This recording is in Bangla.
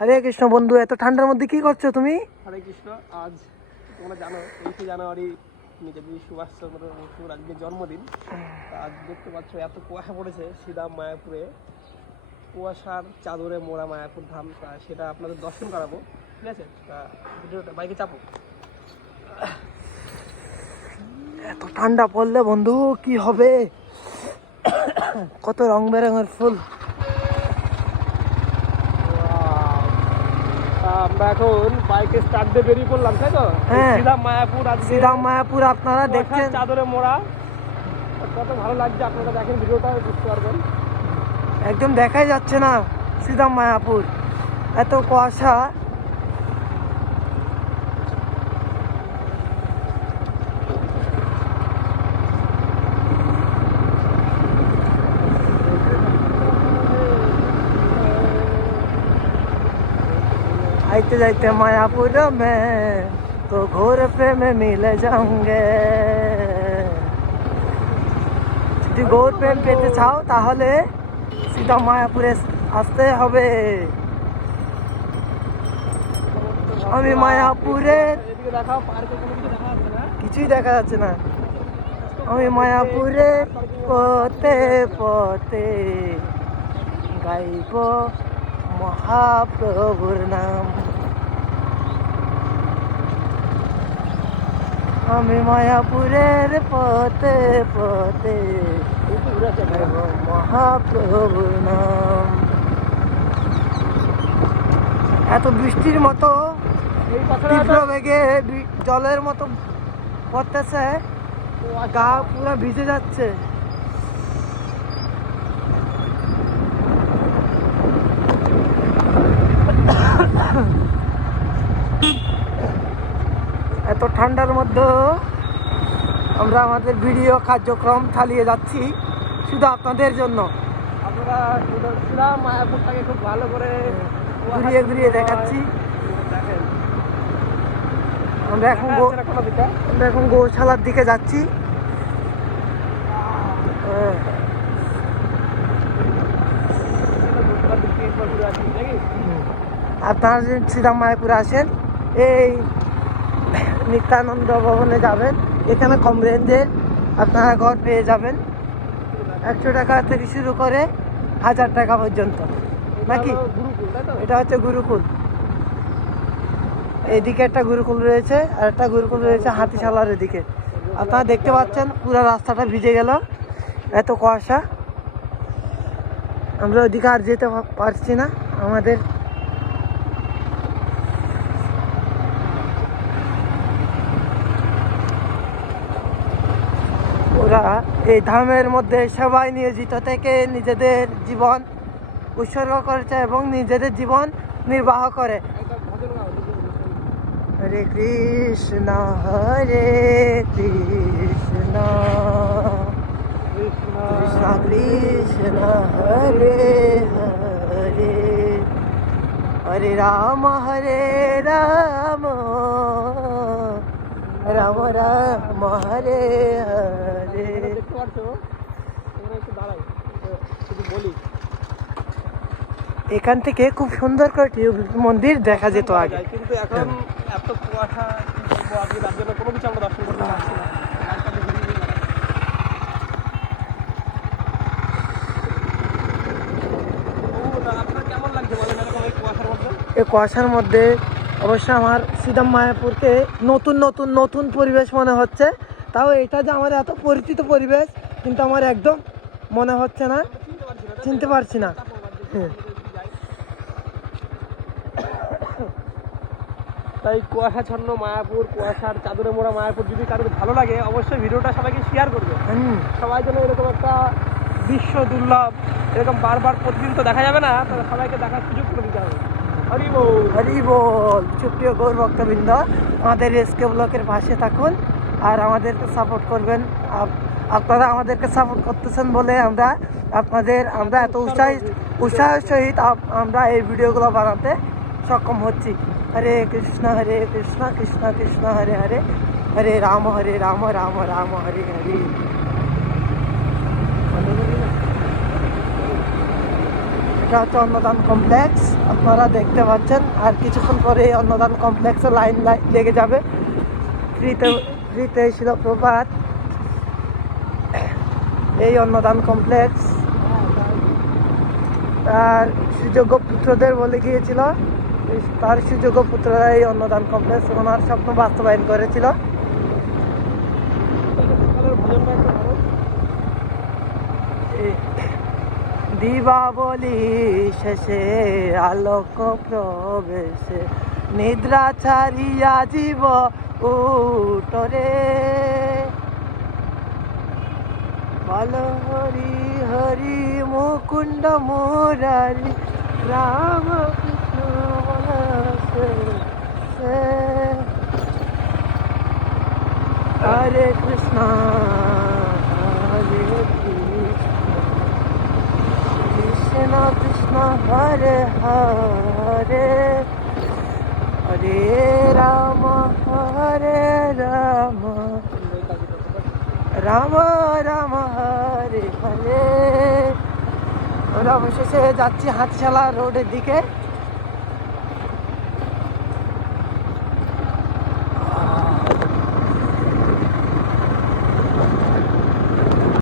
হরে কৃষ্ণ বন্ধু এত ঠান্ডার মধ্যে কি করছ তুমি? হরে কৃষ্ণ আজ তোমরা জানো তেইশে জানুয়ারি নেতাজি সুভাষচন্দ্র বসুর আজকে জন্মদিন। আজ দেখতে পাচ্ছ এত কুয়াশা পড়েছে শ্রীরাম মায়াপুরে। কুয়াশার চাদরে মোড়া মায়াপুর ধাম তা সেটা আপনাদের দর্শন করাবো ঠিক আছে? তা ভিডিওটা বাইকে চাপো। এত ঠান্ডা পড়লে বন্ধু কি হবে? কত রং বেরঙের ফুল। আমরা এখন বাইকে স্টার্ট দিয়ে বেরিয়ে পড়লাম তাই তো? হ্যাঁ। মায়াপুর আজকে মায়াপুর আপনারা দেখছেন। চাদরে মোড়া। কত ভালো লাগছে আপনারা দেখেন ভিডিওটা বুঝতে পারবেন। একদম দেখাই যাচ্ছে না শ্রীরাম মায়াপুর। এত কুয়াশা। আইতে যাইতে মায়াপুর মে তো ঘোর প্রেমে মিলে যাঙ্গে যদি ঘোর প্রেম পেতে চাও তাহলে সিধা মায়াপুরে আসতে হবে। আমি মায়াপুরে কিছুই দেখা যাচ্ছে না। আমি মায়াপুরে পথে পথে গাইব। মহাপ্রভুর নাম। আমি মায়াপুরের পথে পথে মহাপ্রভুর নাম। এত বৃষ্টির মতো তীব্র বেগে জলের মতো পড়তেছে গা পুরো ভিজে যাচ্ছে। এত ঠান্ডার মধ্যে আমরা আমাদের ভিডিও কার্যক্রম চালিয়ে যাচ্ছি শুধু আপনাদের জন্য। শ্রীরাম মায়াপুরটাকে খুব ভালো করে ঘুরিয়ে ঘুরিয়ে দেখাচ্ছি। আমরা এখন দিকে আমরা এখন গৌশালার দিকে যাচ্ছি। হ্যাঁ। আপনারা যদি শ্রীরাম মায়াপুরে আসেন। এই নিত্যানন্দ ভবনে যাবেন। এখানে কম রেঞ্জের আপনারা ঘর পেয়ে যাবেন। একশো টাকা থেকে শুরু করে হাজার টাকা পর্যন্ত। নাকি? এটা হচ্ছে গুরুকুল। এদিকে একটা গুরুকুল রয়েছে আর একটা গুরুকুল রয়েছে হাতিশালার এদিকে। আপনারা দেখতে পাচ্ছেন পুরো রাস্তাটা ভিজে গেল। এত কুয়াশা। আমরা ওইদিকে আর যেতে পারছি না। আমাদের ওরা এই ধামের মধ্যে সবাই নিয়োজিত থেকে নিজেদের জীবন উৎসর্গ করেছে এবং নিজেদের জীবন নির্বাহ করে। হরে কৃষ্ণ হরে কৃষ্ণ। কৃষ্ণ কৃষ্ণ, হরে হরে। হরে রাম হরে রাম। রাম রাম হরে হরে দেখতে পাচ্ছ একটু দাঁড়াই শুধু বলি এখান থেকে খুব সুন্দর করে টিউলিপ মন্দির দেখা যেত আগে। কিন্তু এখন এত কুয়াশা কোনো কিছু আমরা দর্শন করতে পারছি না। এই কুয়াশার মধ্যে অবশ্য আমার সিদাম মায়াপুরকে নতুন নতুন নতুন পরিবেশ মনে হচ্ছে। তাও এটা যে আমার এত পরিচিত পরিবেশ কিন্তু আমার একদম মনে হচ্ছে না। চিনতে পারছি না। তাই কুয়াশাচ্ছন্ন মায়াপুর কুয়াশার চাদরে মোড়া মায়াপুর যদি কারোর ভালো লাগে অবশ্যই ভিডিওটা সবাইকে শেয়ার করবে। হুম, সবাই যেন এরকম একটা বিশ্ব দুর্লভ এরকম বারবার প্রতিদিন তো দেখা যাবে না তো সবাইকে দেখার সুযোগ করে দিতে হবে। হরি গৌর আমাদের এসকে ব্লকের পাশে থাকুন আর আমাদেরকে সাপোর্ট করবেন। আপ- আপনারা আমাদেরকে সাপোর্ট করতেছেন বলে আমরা আপনাদের, আমরা এত সহিত আমরা এই ভিডিওগুলো বানাতে সক্ষম হচ্ছি। হরে কৃষ্ণ হরে কৃষ্ণ কৃষ্ণ কৃষ্ণ, হরে হরে হরে রাম হরে রাম রাম রাম, হরে হরে। অন্নদান কমপ্লেক্স। আপনারা দেখতে পাচ্ছেন, আর কিছুক্ষণ পরে এই অন্নদান কমপ্লেক্সে লাইন লাইন লেগে যাবে। ফ্রিতে ফ্রিতে ছিল প্রপাত এই অন্নদান কমপ্লেক্স তার সুযোগ্য পুত্রদের বলে গিয়েছিল। তার সুযোগ্য পুত্ররা এই অন্নদান কমপ্লেক্স ওনার স্বপ্ন বাস্তবায়ন করেছিল সকালের ভোজনটা একটু ভালো এই দীপাবলি শেষে আলোক প্রবেশে। নিদ্রা ছাড়িয়া জীব উঠরে। বল হরি হরি মুকুন্দ মুরারি, রাম কৃষ্ণ। হরে কৃষ্ণ হরে কৃষ্ণ কৃষ্ণ হরে হরে হরে রাম হরে রাম রাম রাম হরে হরে আমরা অবশেষে যাচ্ছি হাতশালা রোডের দিকে।